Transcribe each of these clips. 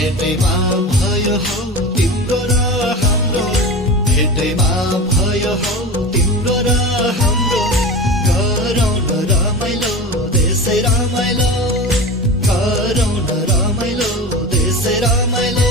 भेटैमा भयो हौ तिम्रो र हाम्रो, भेटैमा भयो हौ तिम्रो र हाम्रो। गरौँ न रमाइलो देशै रमाइलो, गरौँ न रमाइलो देशै रमाइलो।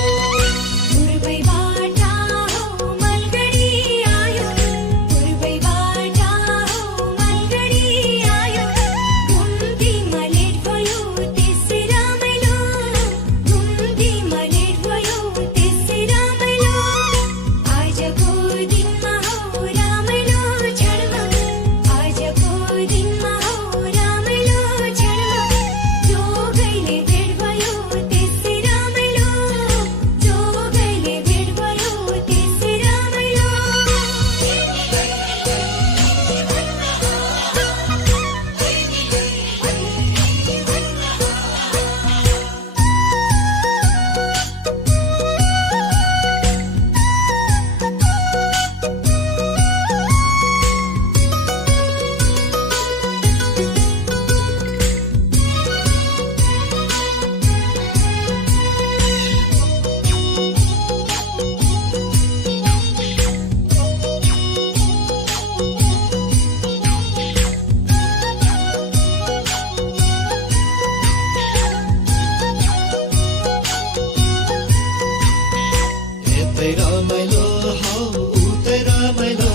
यतै रमाइलो हौ उतै रमाइलो,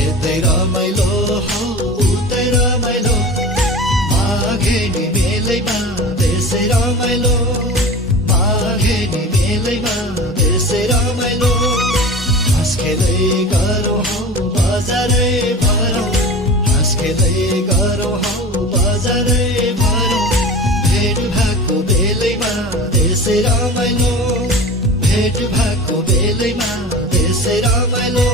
यतै रमाइलो हौ उतै रमाइलो। माघे नि मेलैमा देशै रमाइलो, माघे नि मेलैमा देशै रमाइलो। हाँस खेलै गरौँ हौ बजारै भरौँ, हाँस खेलै गरौँ हौ बजारै भरौँ। भेट भएको बेलैमा देशै रमाइलो, भेट भएको बेलैमा देशै रमाइलो।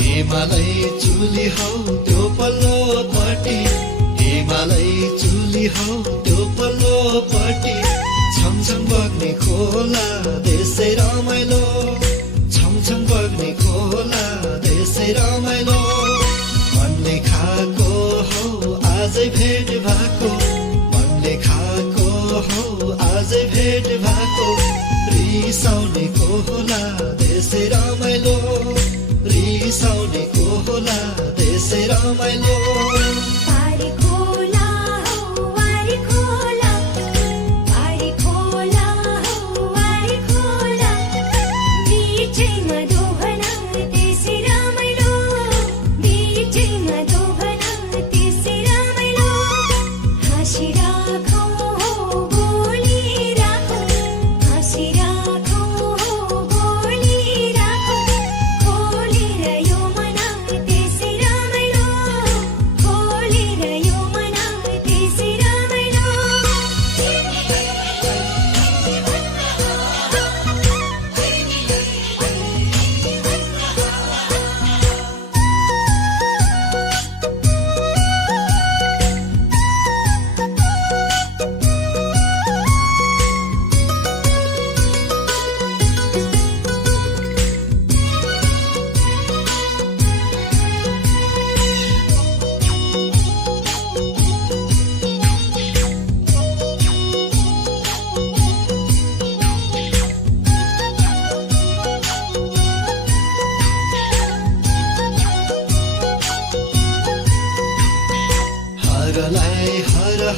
हिमालय चुली हौ त्यो पल्लोपट्टि, हिमालय चुली हौ त्यो पल्लोपट्टि। छमछम बग्ने खोला देशै रमाइलो, छमछम बग्ने खोला देशै रमाइलो। मनले खाएको हौ आजै भेट भएको, मनले खाएको हौ आजै भेट भएको। रिसाउने खोला देशै रमाइलो, रिसाउने खोला देशै रमाइलो।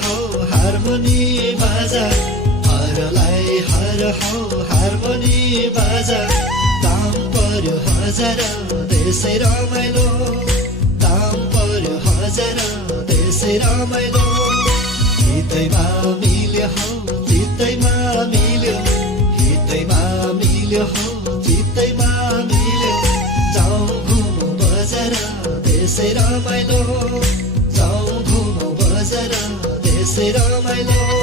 हौ हार्मोनी बाजा हरलाई हर हौ हार्मोनी बाजा दाम पर्यो 1000 त्यसै रमाइलो दाम पर्यो 1000 त्यसै रमाइलो हितैमा मिल्यो हौ चित्तैमा मिल्यो हितैमा मिल्यो हौ चित्तैमा मिल्यो जाउँ घुमौँ बजार त्यसै रमाइलो जाउँ घुमौँ बजार त्यसै रमाइलो